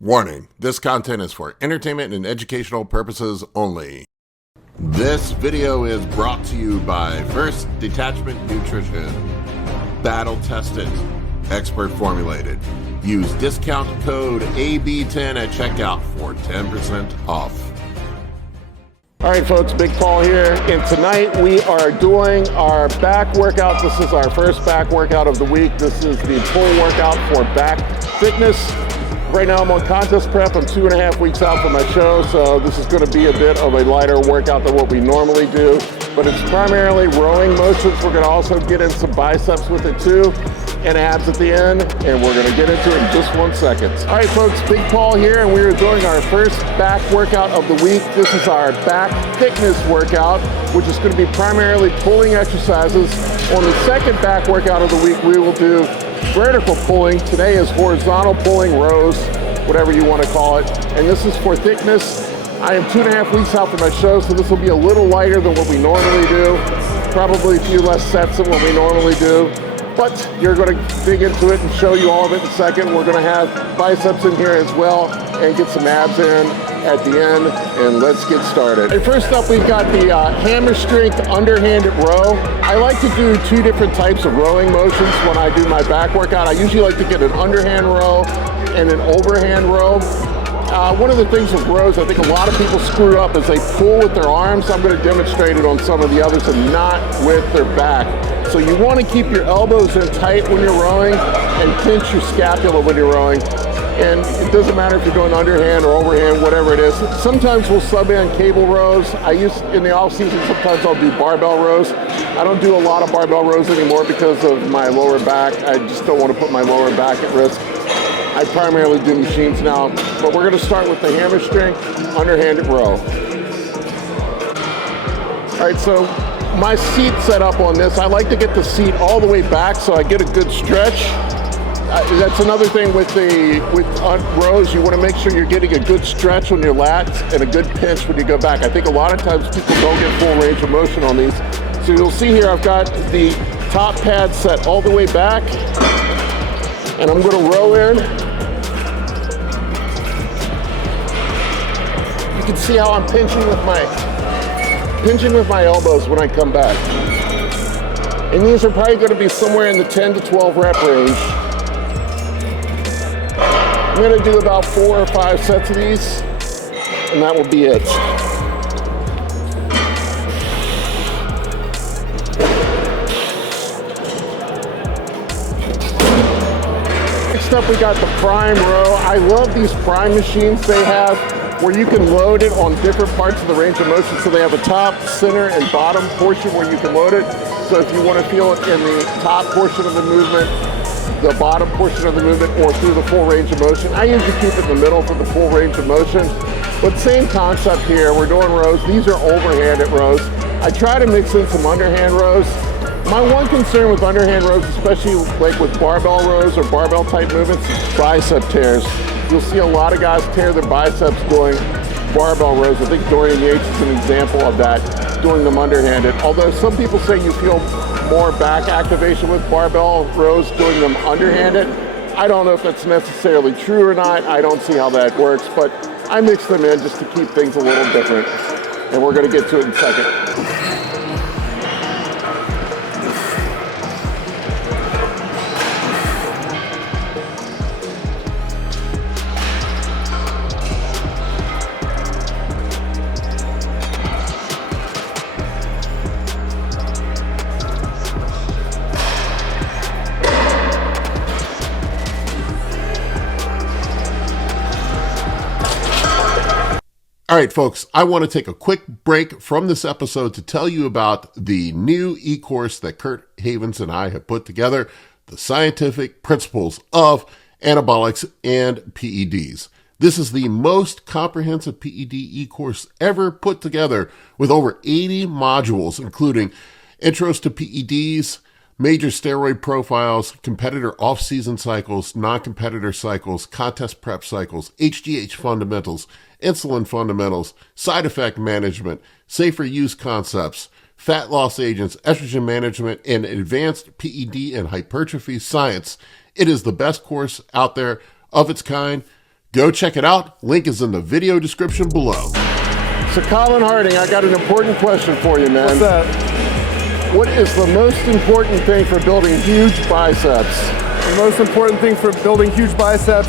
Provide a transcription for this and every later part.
Warning, this content is for entertainment and educational purposes only. This video is brought to you by First Detachment Nutrition. Battle tested, expert formulated. Use discount code AB10 at checkout for 10% off. All right, folks, Big Paul here, and tonight we are doing our back workout. This is our first back workout of the week. This is the full workout for back fitness. Right now I'm on contest prep. I'm 2.5 weeks out from my show, so this is going to be a bit of a lighter workout than what we normally do, but it's primarily rowing motions. We're going to also get in some biceps with it too, and abs at the end, and we're going to get into it in just 1 second. All right, folks, Big Paul here, and we are doing our first back workout of the week. This is our back thickness workout, which is going to be primarily pulling exercises. On the second back workout of the week, we will do vertical pulling. Today is horizontal pulling, rows, whatever you want to call it, and this is for thickness. I am 2.5 weeks out from my show, so this will be a little lighter than what we normally do, probably a few less sets than what we normally do. But you're going to dig into it and show you all of it in a second. We're going to have biceps in here as well and get some abs in at the end, and let's get started. And first up, we've got the hammer strength underhanded row. I like to do 2 different types of rowing motions when I do my back workout. I usually like to get an underhand row and an overhand row. One of the things with rows I think a lot of people screw up is they pull with their arms. I'm going to demonstrate it on some of the others and not with their back. So you want to keep your elbows in tight when you're rowing and pinch your scapula when you're rowing. And it doesn't matter if you're doing underhand or overhand, whatever it is. Sometimes we'll sub in cable rows. In the off season, sometimes I'll do barbell rows. I don't do a lot of barbell rows anymore because of my lower back. I just don't want to put my lower back at risk. I primarily do machines now, but we're going to start with the hammer strength underhanded row. All right, so my seat set up on this, I like to get the seat all the way back so I get a good stretch. That's another thing with rows. You want to make sure you're getting a good stretch on your lats and a good pinch when you go back. I think a lot of times people don't get full range of motion on these. So you'll see here I've got the top pad set all the way back, and I'm going to row in. You can see how I'm pinching with my elbows when I come back. And these are probably going to be somewhere in the 10 to 12 rep range. I'm going to do about 4 or 5 sets of these, and that will be it. Next up, we got the prime row. I love these prime machines they have where you can load it on different parts of the range of motion. So they have a top, center, and bottom portion where you can load it. So if you want to feel it in the top portion of the movement, the bottom portion of the movement, or through the full range of motion. I usually keep it in the middle for the full range of motion. But same concept here, we're doing rows. These are overhanded rows. I try to mix in some underhand rows. My one concern with underhand rows, especially like with barbell rows or barbell type movements, is bicep tears. You'll see a lot of guys tear their biceps doing barbell rows. I think Dorian Yates is an example of that, doing them underhanded. Although some people say you feel more back activation with barbell rows doing them underhanded. I don't know if that's necessarily true or not. I don't see how that works, but I mix them in just to keep things a little different. And we're going to get to it in a second. All right, folks, I want to take a quick break from this episode to tell you about the new e-course that Kurt Havens and I have put together, the scientific principles of anabolics and PEDs. This is the most comprehensive PED e-course ever put together with over 80 modules, including intros to PEDs, major steroid profiles, competitor off-season cycles, non-competitor cycles, contest prep cycles, HGH fundamentals, insulin fundamentals, side effect management, safer use concepts, fat loss agents, estrogen management, and advanced PED and hypertrophy science. It is the best course out there of its kind. Go check it out. Link is in the video description below. So Colin Harding, I got an important question for you, man. What's that? What is the most important thing for building huge biceps? The most important thing for building huge biceps,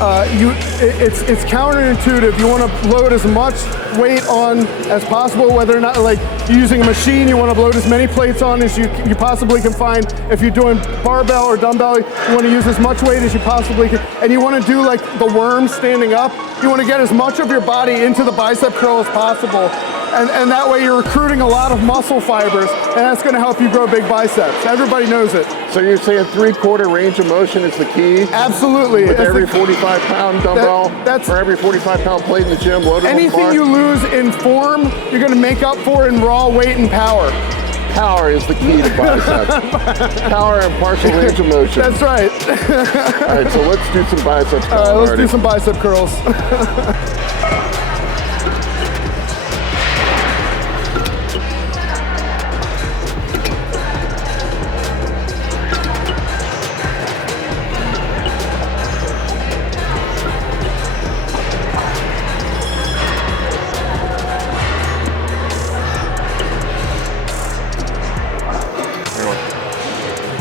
it's counterintuitive. You want to load as much weight on as possible, whether or not, like, you're using a machine, you want to load as many plates on as you possibly can find. If you're doing barbell or dumbbell, you want to use as much weight as you possibly can. And you want to do like the worm standing up. You want to get as much of your body into the bicep curl as possible. And that way you're recruiting a lot of muscle fibers, and that's going to help you grow big biceps. Everybody knows it. So you're saying 3/4 range of motion is the key? Absolutely. With every 45-pound dumbbell, or every 45-pound plate in the gym loaded on the anything bar? you lose in form, you're going to make up for in raw weight and power. Power is the key to biceps. Power and partial range of motion. That's right. All right, so let's do some biceps. All right, let's do some bicep curls.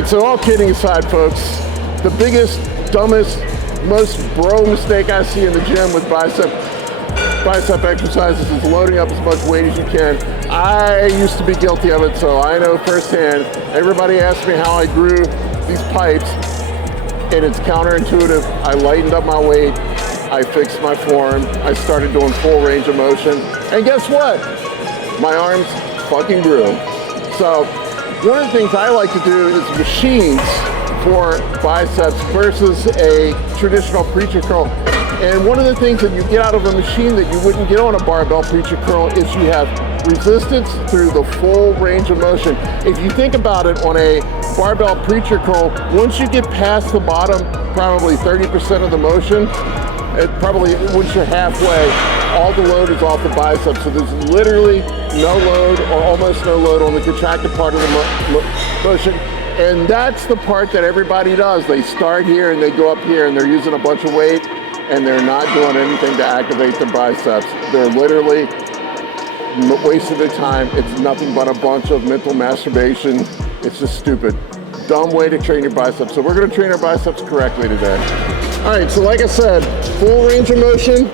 So all kidding aside, folks, the biggest, dumbest, most bro mistake I see in the gym with bicep exercises is loading up as much weight as you can. I used to be guilty of it, so I know firsthand. Everybody asks me how I grew these pipes, and it's counterintuitive. I lightened up my weight, I fixed my form, I started doing full range of motion, and guess what? My arms fucking grew. So one of the things I like to do is machines for biceps versus a traditional preacher curl. And one of the things that you get out of a machine that you wouldn't get on a barbell preacher curl is you have resistance through the full range of motion. If you think about it, on a barbell preacher curl, once you get past the bottom, probably 30% of the motion, once you're halfway, all the load is off the biceps. So there's literally no load or almost no load on the contracted part of the motion. And that's the part that everybody does. They start here and they go up here and they're using a bunch of weight and they're not doing anything to activate their biceps. They're literally wasting their time. It's nothing but a bunch of mental masturbation. It's just stupid. Dumb way to train your biceps. So we're gonna train our biceps correctly today. All right, so like I said, full range of motion,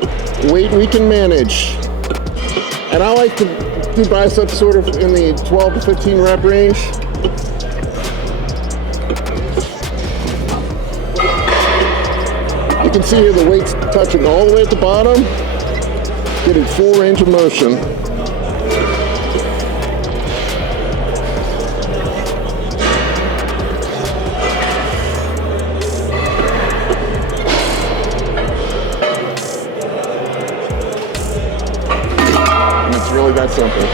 weight we can manage. And I like to do biceps sort of in the 12 to 15 rep range. You can see here the weight's touching all the way at the bottom, getting full range of motion. Really that simple.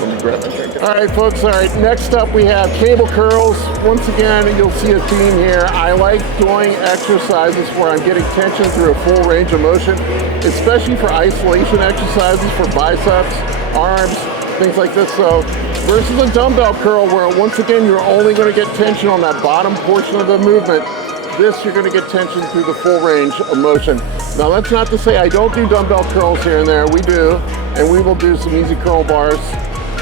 Let me grab my drink. All right, folks. All right, next up we have cable curls. Once again, you'll see a theme here. I like doing exercises where I'm getting tension through a full range of motion, especially for isolation exercises for biceps, arms, things like this. So versus a dumbbell curl where once again you're only going to get tension on that bottom portion of the movement. This, you're going to get tension through the full range of motion. Now, that's not to say I don't do dumbbell curls here and there. We do, and we will do some easy curl bars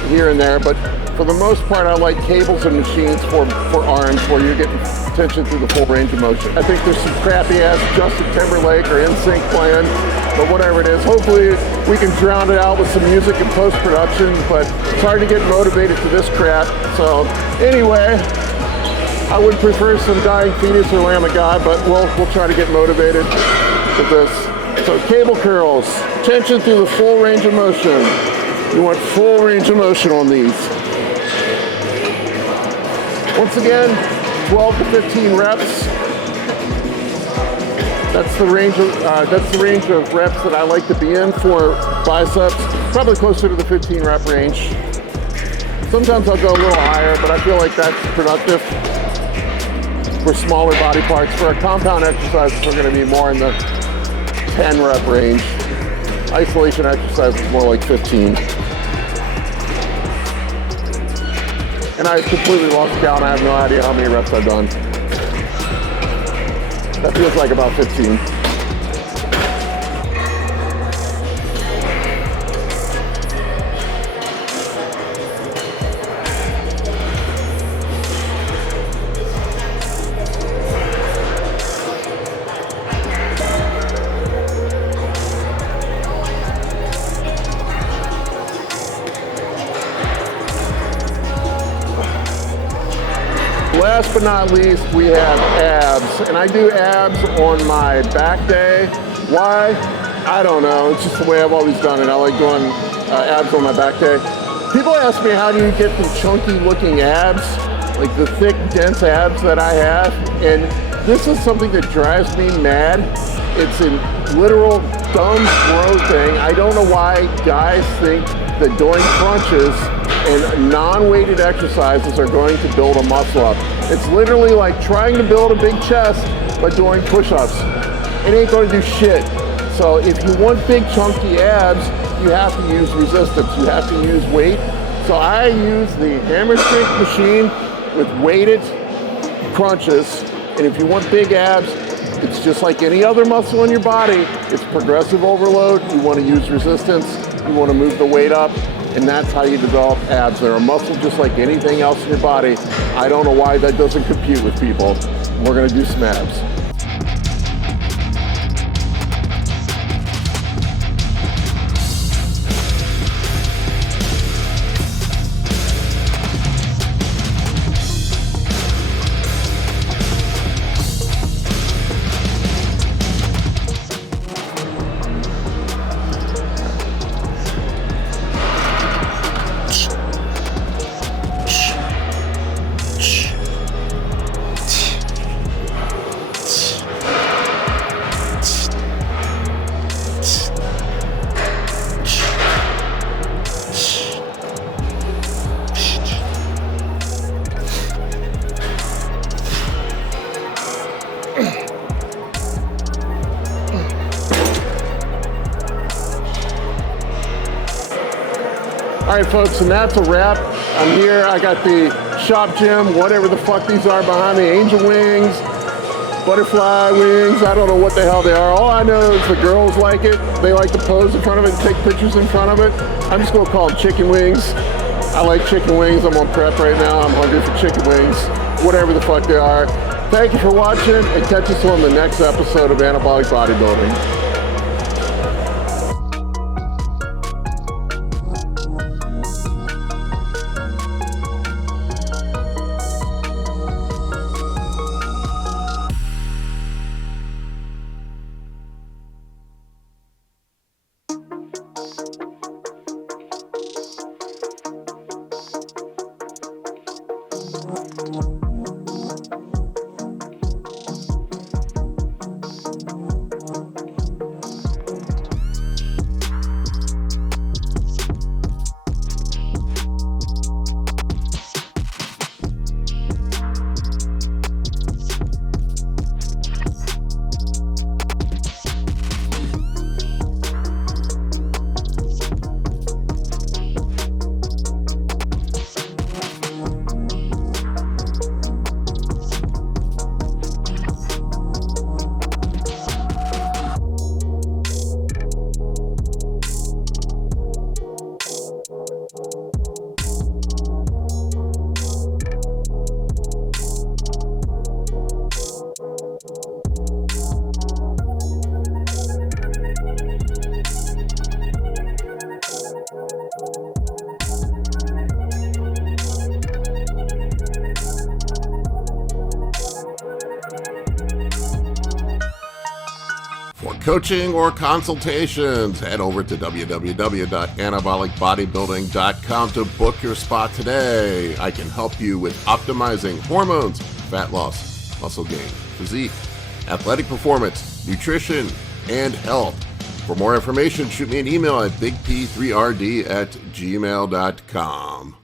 here and there. But for the most part, I like cables and machines for arms where you're getting tension through the full range of motion. I think there's some crappy-ass Justin Timberlake or NSYNC playing, but whatever it is. Hopefully, we can drown it out with some music and post-production, but it's hard to get motivated to this crap. So, anyway, I would prefer some dying fetus or Lamb of God, but we'll try to get motivated with this. So cable curls, tension through the full range of motion. You want full range of motion on these. Once again, 12 to 15 reps. That's the range of reps that I like to be in for biceps. Probably closer to the 15 rep range. Sometimes I'll go a little higher, but I feel like that's productive for smaller body parts. For a compound exercise, we're going to be more in the 10 rep range. Isolation exercise is more like 15. And I've completely lost count. I have no idea how many reps I've done. That feels like about 15. Last but not least, we have abs, and I do abs on my back day. Why? I don't know. It's just the way I've always done it. I like doing abs on my back day. People ask me, how do you get the chunky looking abs, like the thick, dense abs that I have? And this is something that drives me mad. It's a literal dumb bro thing. I don't know why guys think that doing crunches and non-weighted exercises are going to build a muscle up. It's literally like trying to build a big chest by doing push-ups. It ain't going to do shit. So if you want big chunky abs, you have to use resistance. You have to use weight. So I use the hammer strength machine with weighted crunches. And if you want big abs, it's just like any other muscle in your body. It's progressive overload. You want to use resistance. You want to move the weight up. And that's how you develop abs. They're a muscle just like anything else in your body. I don't know why that doesn't compute with people. We're gonna do some abs. All right, folks, and that's a wrap. I'm here. I got the shop gym, whatever the fuck these are behind me, angel wings, butterfly wings. I don't know what the hell they are. All I know is the girls like it. They like to pose in front of it and take pictures in front of it. I'm just gonna call them chicken wings. I like chicken wings. I'm on prep right now. I'm hungry for chicken wings, whatever the fuck they are. Thank you for watching, and catch us on the next episode of Anabolic Bodybuilding. For coaching or consultations, head over to www.anabolicbodybuilding.com to book your spot today. I can help you with optimizing hormones, fat loss, muscle gain, physique, athletic performance, nutrition, and health. For more information, shoot me an email at bigp3rd@gmail.com.